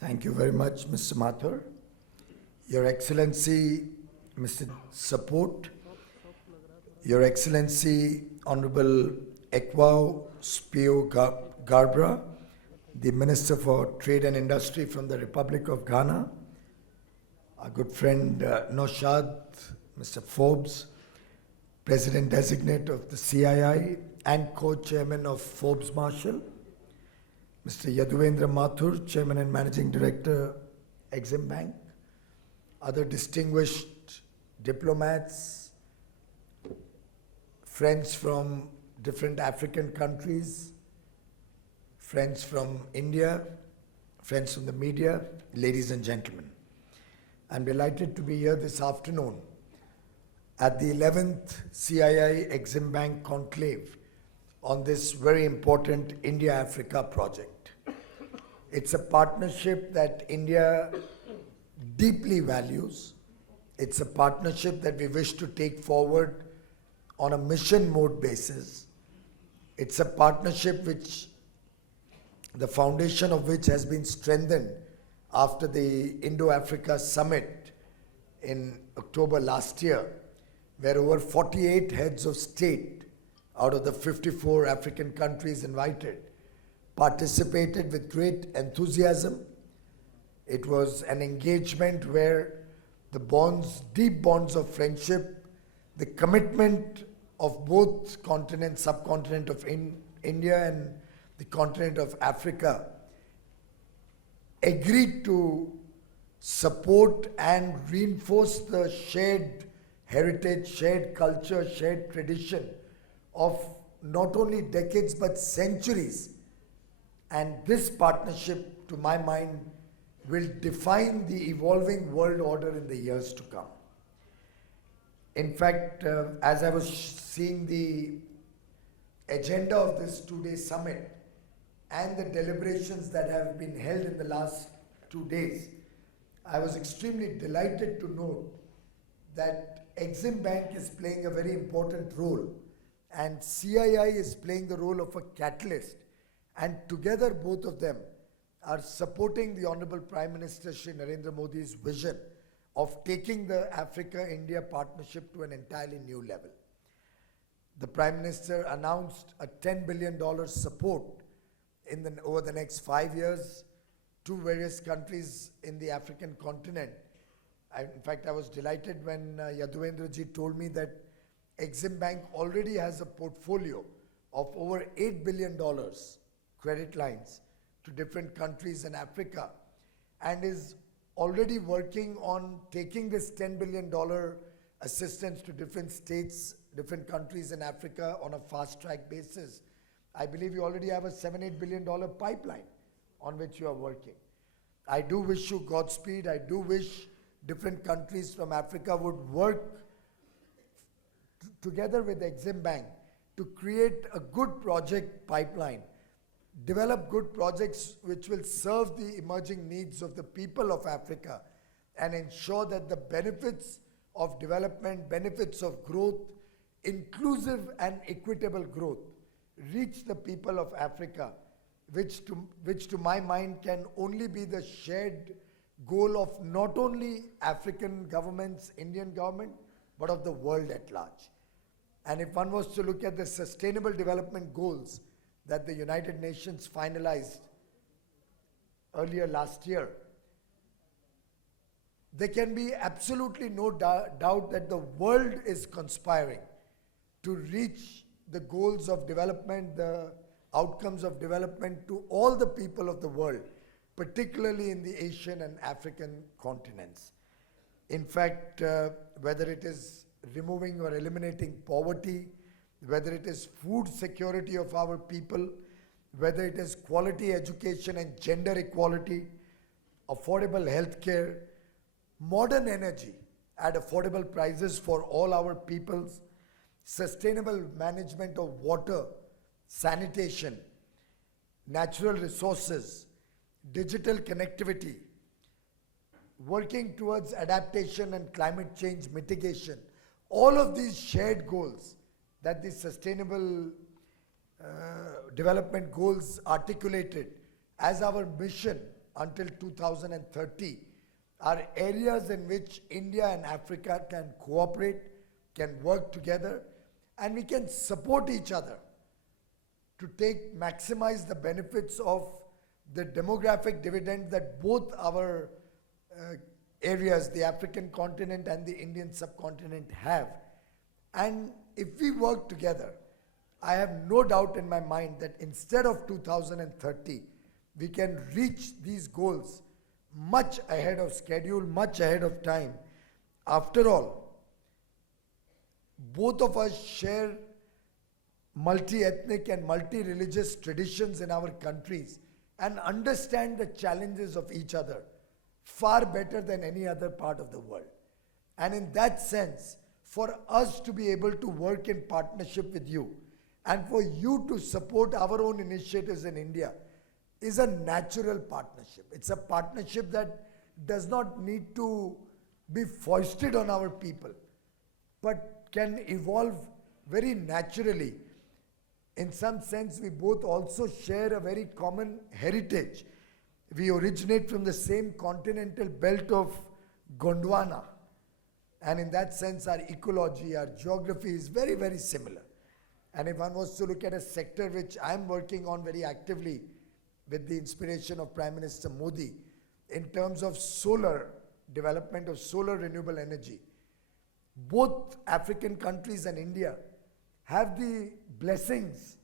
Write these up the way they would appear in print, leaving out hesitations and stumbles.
Thank you very much, Mr. Mathur. Your Excellency, Mr. Support, Your Excellency, Honorable Ekwao Spio Garbra, the Minister for Trade and Industry from the Republic of Ghana, our good friend Noshad, Mr. Forbes, President-designate of the CII and co-chairman of Forbes Marshall, Mr. Yaduvendra Mathur, Chairman and Managing Director, EXIM Bank, other distinguished diplomats, friends from different African countries, friends from India, friends from the media, ladies and gentlemen. I'm delighted to be here this afternoon at the 11th CII-EXIM Bank Conclave on this very important India-Africa project. It's a partnership that India deeply values. It's a partnership that we wish to take forward on a mission mode basis. It's a partnership which the foundation of which has been strengthened after the Indo-Africa Summit in October last year, where over 48 heads of state out of the 54 African countries invited participated with great enthusiasm. It was an engagement where the bonds, deep bonds of friendship, the commitment of both continents, subcontinent of India and the continent of Africa, agreed to support and reinforce the shared heritage, shared culture, shared tradition of not only decades but centuries. And this partnership, to my mind, will define the evolving world order in the years to come. In fact, as I was seeing the agenda of this two-day summit and the deliberations that have been held in the last 2 days, I was extremely delighted to note that EXIM Bank is playing a very important role and CII is playing the role of a catalyst, and together both of them are supporting the Honorable Prime Minister Shri Narendra Modi's vision of taking the Africa-India partnership to an entirely new level. The Prime Minister announced a $10 billion support over the next 5 years to various countries in the African continent. In fact, I was delighted when Yaduvendra ji told me that EXIM Bank already has a portfolio of over $8 billion credit lines to different countries in Africa and is already working on taking this $10 billion assistance to different states, different countries in Africa on a fast-track basis. I believe you already have a $7-8 billion pipeline on which you are working. I do wish you Godspeed. I do wish different countries from Africa would work together with EXIM Bank to create a good project pipeline, develop good projects which will serve the emerging needs of the people of Africa and ensure that the benefits of development, benefits of growth, inclusive and equitable growth reach the people of Africa, which to my mind can only be the shared goal of not only African governments, Indian government, but of the world at large. And if one was to look at the Sustainable Development Goals that the United Nations finalized earlier last year, there can be absolutely no doubt that the world is conspiring to reach the goals of development, the outcomes of development to all the people of the world, particularly in the Asian and African continents. In fact, whether it is removing or eliminating poverty, whether it is food security of our people, whether it is quality education and gender equality, affordable healthcare, modern energy at affordable prices for all our peoples, sustainable management of water, sanitation, natural resources, digital connectivity, working towards adaptation and climate change mitigation, all of these shared goals that the Sustainable Development Goals articulated as our mission, until 2030 are areas in which India and Africa can cooperate, can work together, and we can support each other to maximize the benefits of the demographic dividend that both our areas, the African continent and the Indian subcontinent, have. And if we work together, I have no doubt in my mind that instead of 2030, we can reach these goals much ahead of schedule, much ahead of time. After all, both of us share multi-ethnic and multi-religious traditions in our countries and understand the challenges of each other far better than any other part of the world. And in that sense, for us to be able to work in partnership with you and for you to support our own initiatives in India is a natural partnership. It's a partnership that does not need to be foisted on our people, but can evolve very naturally. In some sense, we both also share a very common heritage. We originate from the same continental belt of Gondwana. And in that sense, our ecology, our geography is very, very similar. And if one was to look at a sector which I'm working on very actively with the inspiration of Prime Minister Modi, in terms of solar, development of solar renewable energy, both African countries and India have the blessings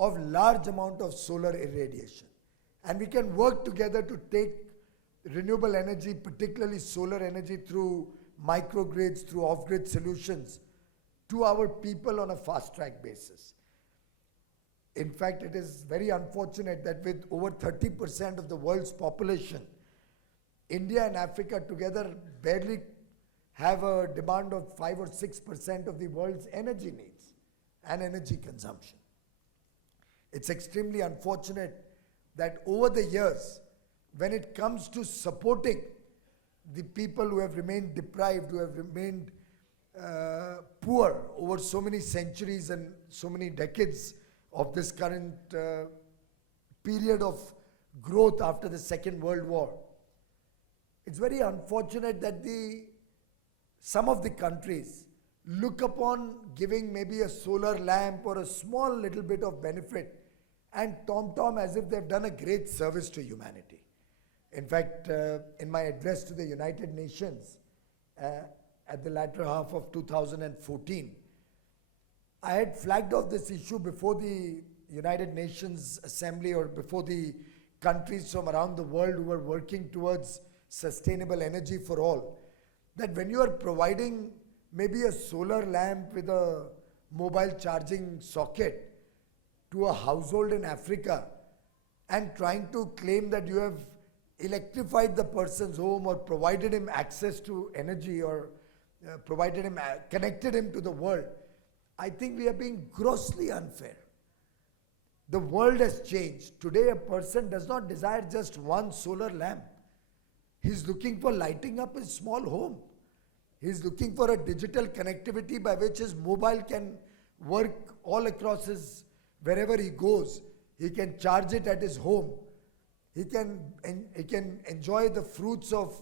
of large amount of solar irradiation. And we can work together to take renewable energy, particularly solar energy, through microgrids, through off-grid solutions, to our people on a fast-track basis. In fact, it is very unfortunate that with over 30% of the world's population, India and Africa together barely have a demand of 5 or 6% of the world's energy needs and energy consumption. It's extremely unfortunate that over the years, when it comes to supporting the people who have remained deprived, who have remained poor over so many centuries and so many decades of this current period of growth after the Second World War, it's very unfortunate that some of the countries look upon giving maybe a solar lamp or a small little bit of benefit and tom-tom as if they've done a great service to humanity. In fact, in my address to the United Nations at the latter half of 2014, I had flagged off this issue before the United Nations Assembly or before the countries from around the world who were working towards sustainable energy for all, that when you are providing maybe a solar lamp with a mobile charging socket to a household in Africa and trying to claim that you have electrified the person's home or provided him access to energy or connected him to the world, I think we are being grossly unfair. The world has changed. Today a person does not desire just one solar lamp. He's looking for lighting up his small home. He's looking for a digital connectivity by which his mobile can work all across wherever he goes. He can charge it at his home. He can enjoy the fruits of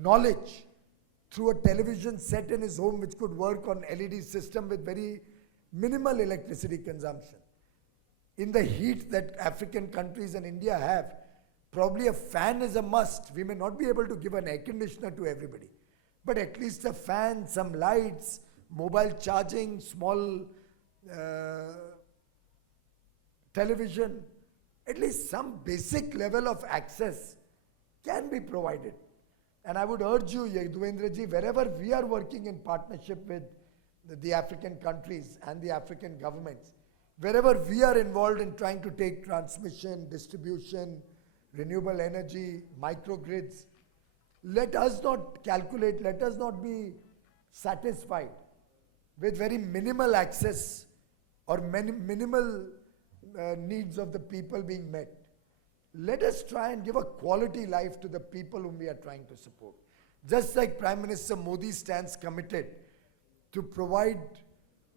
knowledge through a television set in his home which could work on LED system with very minimal electricity consumption. In the heat that African countries and India have, probably a fan is a must. We may not be able to give an air conditioner to everybody, but at least a fan, some lights, mobile charging, small television, at least some basic level of access can be provided. And I would urge you, Yaduvendra-ji, wherever we are working in partnership with the African countries and the African governments, wherever we are involved in trying to take transmission, distribution, renewable energy, microgrids, let us not calculate, let us not be satisfied with very minimal access or minimal needs of the people being met. Let us try and give a quality life to the people whom we are trying to support. Just like Prime Minister Modi stands committed to provide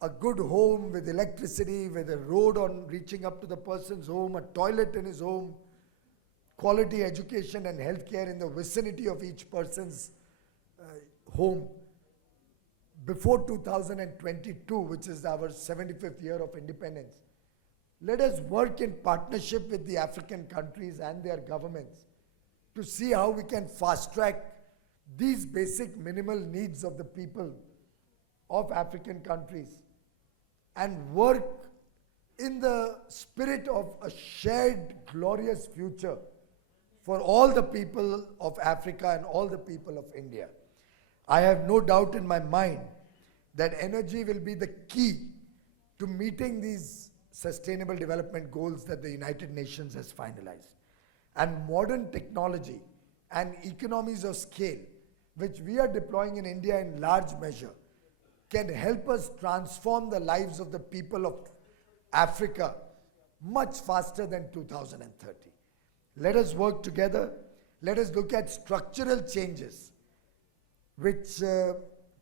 a good home with electricity, with a road on reaching up to the person's home, a toilet in his home, quality education and healthcare in the vicinity of each person's home before 2022, which is our 75th year of independence. Let us work in partnership with the African countries and their governments to see how we can fast track these basic minimal needs of the people of African countries and work in the spirit of a shared glorious future for all the people of Africa and all the people of India. I have no doubt in my mind that energy will be the key to meeting these sustainable development goals that the United Nations has finalized. And modern technology and economies of scale, which we are deploying in India in large measure, can help us transform the lives of the people of Africa much faster than 2030. Let us work together. Let us look at structural changes which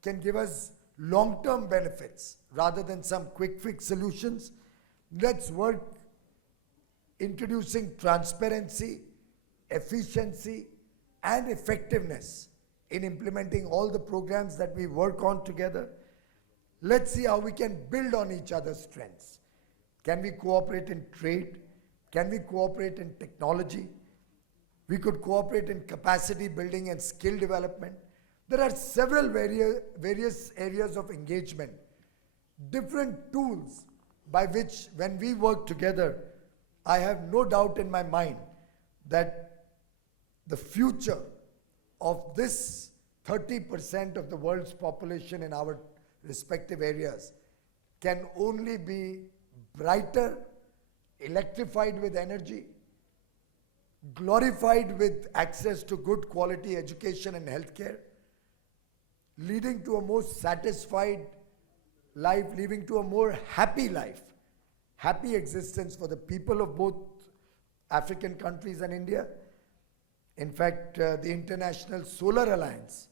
can give us long-term benefits rather than some quick fix solutions. Let's work introducing transparency, efficiency, and effectiveness in implementing all the programs that we work on together. Let's see how we can build on each other's strengths. Can we cooperate in trade? Can we cooperate in technology? We could cooperate in capacity building and skill development. There are several various areas of engagement, different tools by which, when we work together, I have no doubt in my mind that the future of this 30% of the world's population in our respective areas can only be brighter, electrified with energy, glorified with access to good quality education and healthcare, leading to a more satisfied life, leading to a more happy life, happy existence for the people of both African countries and India. In fact, the International Solar Alliance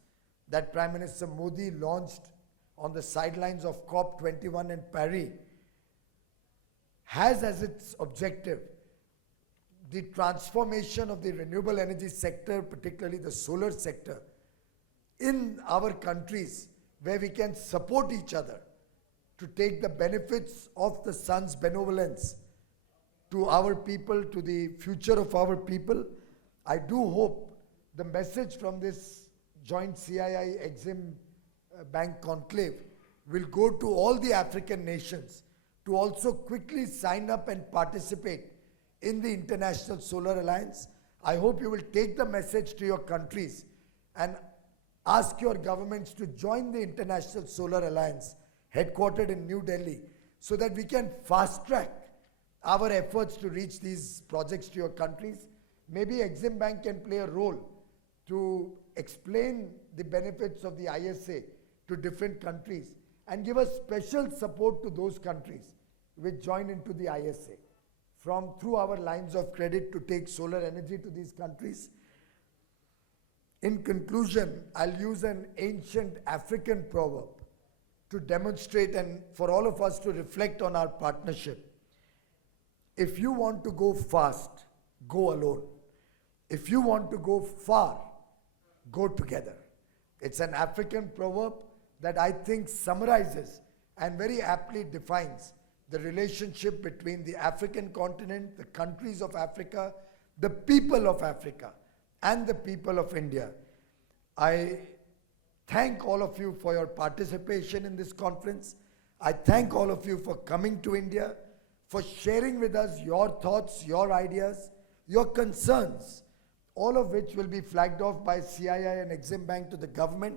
that Prime Minister Modi launched on the sidelines of COP21 in Paris has as its objective the transformation of the renewable energy sector, particularly the solar sector, in our countries, where we can support each other to take the benefits of the sun's benevolence to our people, to the future of our people. I do hope the message from this joint CII-EXIM Bank Conclave will go to all the African nations to also quickly sign up and participate in the International Solar Alliance. I hope you will take the message to your countries and ask your governments to join the International Solar Alliance, headquartered in New Delhi, so that we can fast track our efforts to reach these projects to your countries. Maybe EXIM Bank can play a role to explain the benefits of the ISA to different countries and give us special support to those countries which join into the ISA through our lines of credit to take solar energy to these countries. In conclusion, I'll use an ancient African proverb to demonstrate and for all of us to reflect on our partnership. If you want to go fast, go alone. If you want to go far, go together. It's an African proverb that I think summarizes and very aptly defines the relationship between the African continent, the countries of Africa, the people of Africa, and the people of India. I thank all of you for your participation in this conference. I thank all of you for coming to India, for sharing with us your thoughts, your ideas, your concerns, all of which will be flagged off by CII and EXIM Bank to the government,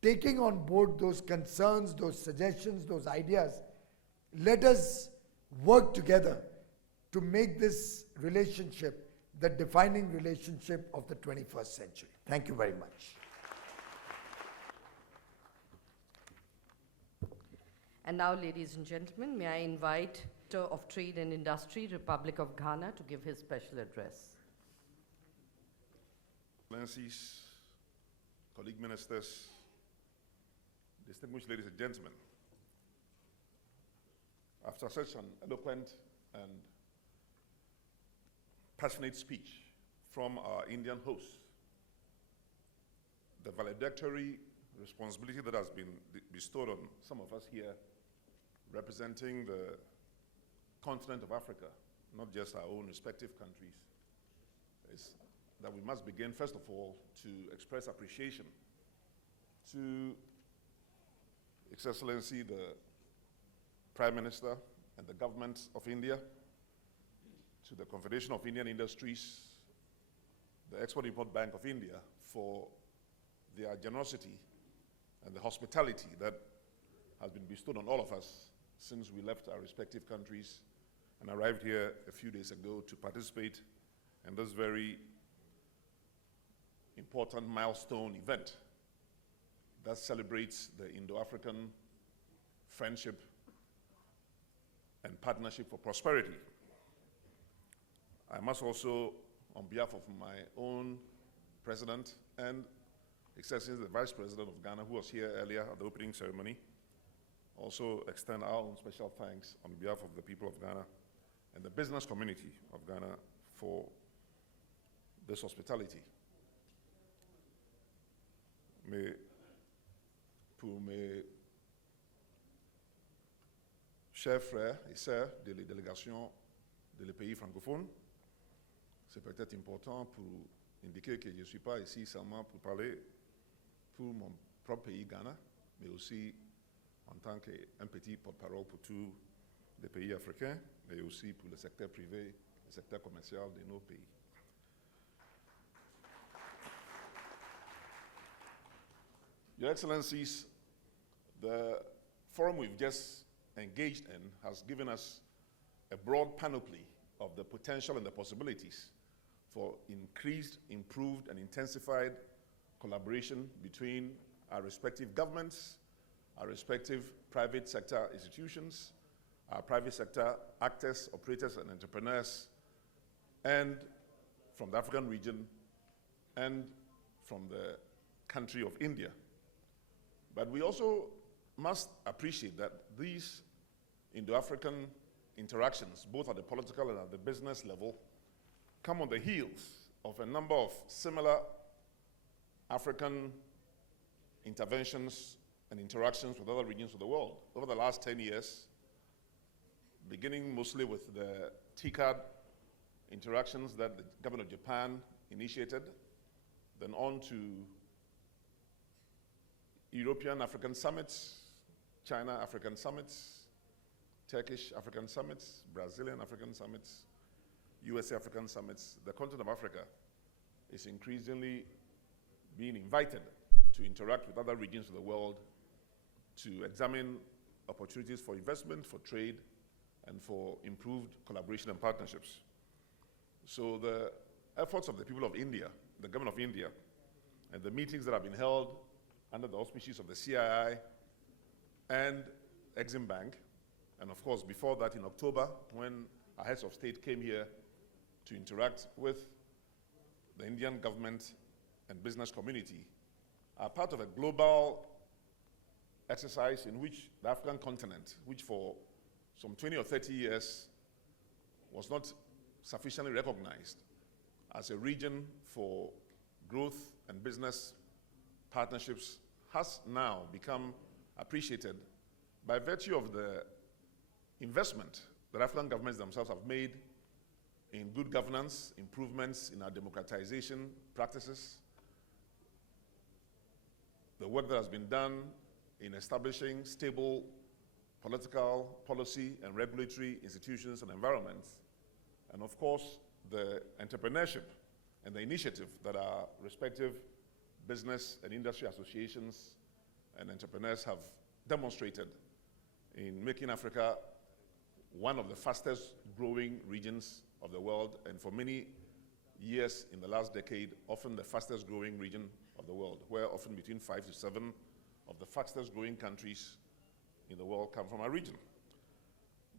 taking on board those concerns, those suggestions, those ideas. Let us work together to make this relationship the defining relationship of the 21st century. Thank you very much. And now, ladies and gentlemen, may I invite Minister of Trade and Industry, Republic of Ghana, to give his special address. Excellencies, colleague ministers, distinguished ladies and gentlemen, after such an eloquent and passionate speech from our Indian hosts. The valedictory responsibility that has been bestowed on some of us here representing the continent of Africa, not just our own respective countries, is that we must begin, first of all, to express appreciation to His Excellency the Prime Minister and the government of India, to the Confederation of Indian Industries, the Export-Import Bank of India for their generosity and the hospitality that has been bestowed on all of us since we left our respective countries and arrived here a few days ago to participate in this very important milestone event that celebrates the Indo-African friendship and partnership for prosperity. I must also, on behalf of my own president and Excellency the Vice President of Ghana, who was here earlier at the opening ceremony, also extend our own special thanks on behalf of the people of Ghana and the business community of Ghana for this hospitality. Pour mes chers frères et sœurs de la délégation des pays francophones, c'est peut-être important pour indiquer que je ne suis pas ici seulement pour parler pour mon propre pays, Ghana, mais aussi en tant qu'un petit porte-parole pour tous les pays africains, mais aussi pour le secteur privé, le secteur commercial de nos pays. Your Excellencies, the forum we've just engaged in has given us a broad panoply of the potential and the possibilities for increased, improved, and intensified collaboration between our respective governments, our respective private sector institutions, our private sector actors, operators, and entrepreneurs, and from the African region, and from the country of India. But we also must appreciate that these Indo-African interactions, both at the political and at the business level, come on the heels of a number of similar African interventions and interactions with other regions of the world. Over the last 10 years, beginning mostly with the TICAD interactions that the government of Japan initiated, then on to European African summits, China African summits, Turkish African summits, Brazilian African summits, USA African summits. The continent of Africa is increasingly being invited to interact with other regions of the world to examine opportunities for investment, for trade, and for improved collaboration and partnerships. So the efforts of the people of India, the government of India, and the meetings that have been held under the auspices of the CII and EXIM Bank, and of course before that in October when our heads of state came here to interact with the Indian government and business community, are part of a global exercise in which the African continent, which for some 20 or 30 years was not sufficiently recognized as a region for growth and business partnerships, has now become appreciated by virtue of the investment that African governments themselves have made in good governance, improvements in our democratization practices, the work that has been done in establishing stable political, policy, and regulatory institutions and environments, and of course, the entrepreneurship and the initiative that our respective business and industry associations and entrepreneurs have demonstrated in making Africa one of the fastest growing regions of the world, and for many years in the last decade, often the fastest growing region of the world, where often between 5 to 7 of the fastest growing countries in the world come from our region.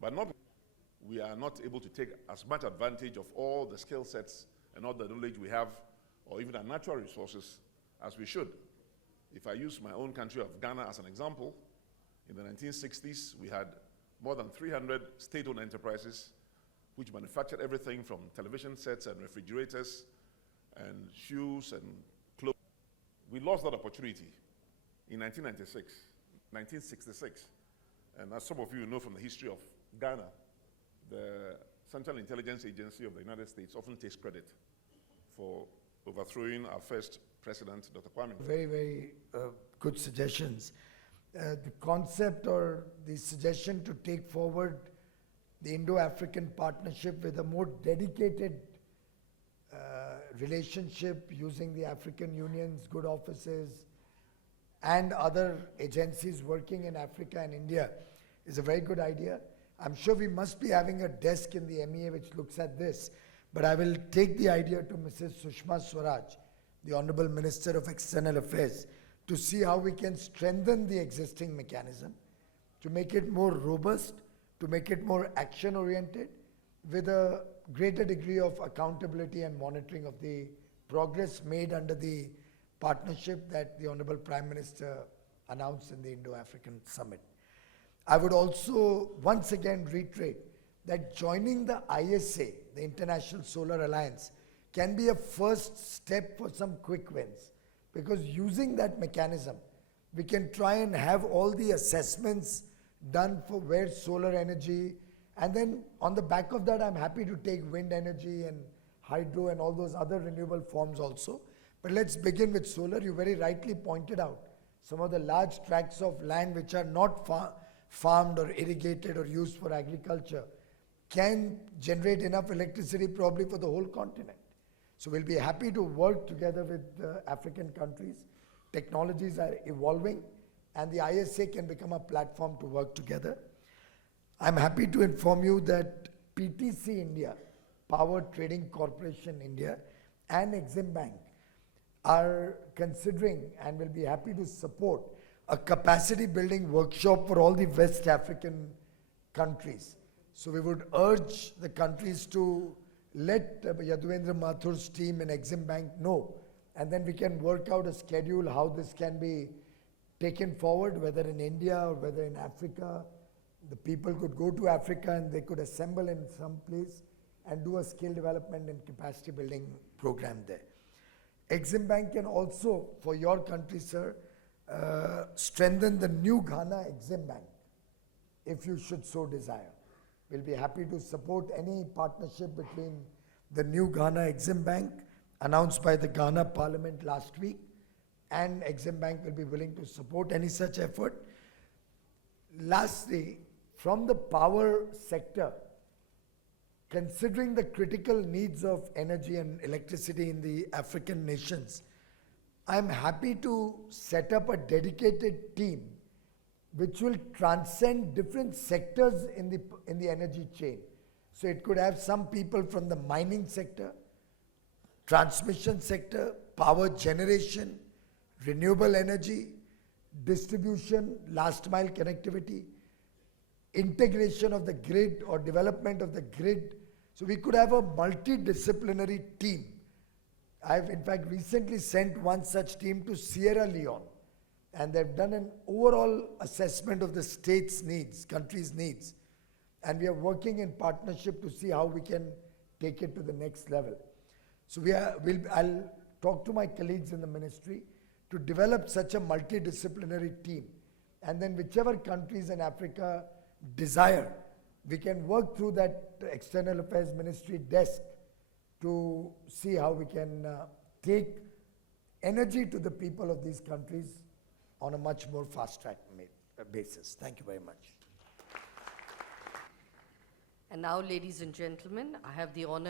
But we are not able to take as much advantage of all the skill sets and all the knowledge we have, or even our natural resources, as we should. If I use my own country of Ghana as an example, in the 1960s, we had more than 300 state-owned enterprises which manufactured everything from television sets and refrigerators and shoes and clothes. We lost that opportunity in 1966. And as some of you know from the history of Ghana, the Central Intelligence Agency of the United States often takes credit for overthrowing our first president, Dr. Kwame. Very, very good suggestions. The concept or the suggestion to take forward the Indo-African partnership with a more dedicated relationship using the African Union's good offices and other agencies working in Africa and India is a very good idea. I'm sure we must be having a desk in the MEA which looks at this, but I will take the idea to Mrs. Sushma Swaraj, the Honorable Minister of External Affairs, to see how we can strengthen the existing mechanism, to make it more robust, to make it more action-oriented, with a greater degree of accountability and monitoring of the progress made under the partnership that the Honorable Prime Minister announced in the Indo-African Summit. I would also once again reiterate that joining the ISA, the International Solar Alliance, can be a first step for some quick wins, because using that mechanism, we can try and have all the assessments done for where solar energy, and then on the back of that, I'm happy to take wind energy and hydro and all those other renewable forms also. But let's begin with solar. You very rightly pointed out some of the large tracts of land which are not farmed or irrigated or used for agriculture can generate enough electricity probably for the whole continent. So we'll be happy to work together with African countries. Technologies are evolving and the ISA can become a platform to work together. I'm happy to inform you that PTC India, Power Trading Corporation India, and EXIM Bank are considering and will be happy to support a capacity building workshop for all the West African countries. So we would urge the countries to let Yaduvendra Mathur's team in EXIM Bank know, and then we can work out a schedule how this can be taken forward, whether in India or whether in Africa. The people could go to Africa and they could assemble in some place and do a skill development and capacity building program there. EXIM Bank can also, for your country, sir, strengthen the new Ghana EXIM Bank, if you should so desire. We'll be happy to support any partnership between the new Ghana EXIM Bank, announced by the Ghana Parliament last week, and EXIM Bank will be willing to support any such effort. Lastly, from the power sector, considering the critical needs of energy and electricity in the African nations, I'm happy to set up a dedicated team which will transcend different sectors in the energy chain. So it could have some people from the mining sector, transmission sector, power generation, renewable energy, distribution, last mile connectivity, integration of the grid or development of the grid. So we could have a multidisciplinary team. I've in fact recently sent one such team to Sierra Leone, and they've done an overall assessment of the state's needs, country's needs. And we are working in partnership to see how we can take it to the next level. So I'll talk to my colleagues in the ministry to develop such a multidisciplinary team. And then whichever countries in Africa desire, we can work through that External Affairs Ministry desk to see how we can take energy to the people of these countries on a much more fast-track basis. Thank you very much. And now, ladies and gentlemen, I have the honor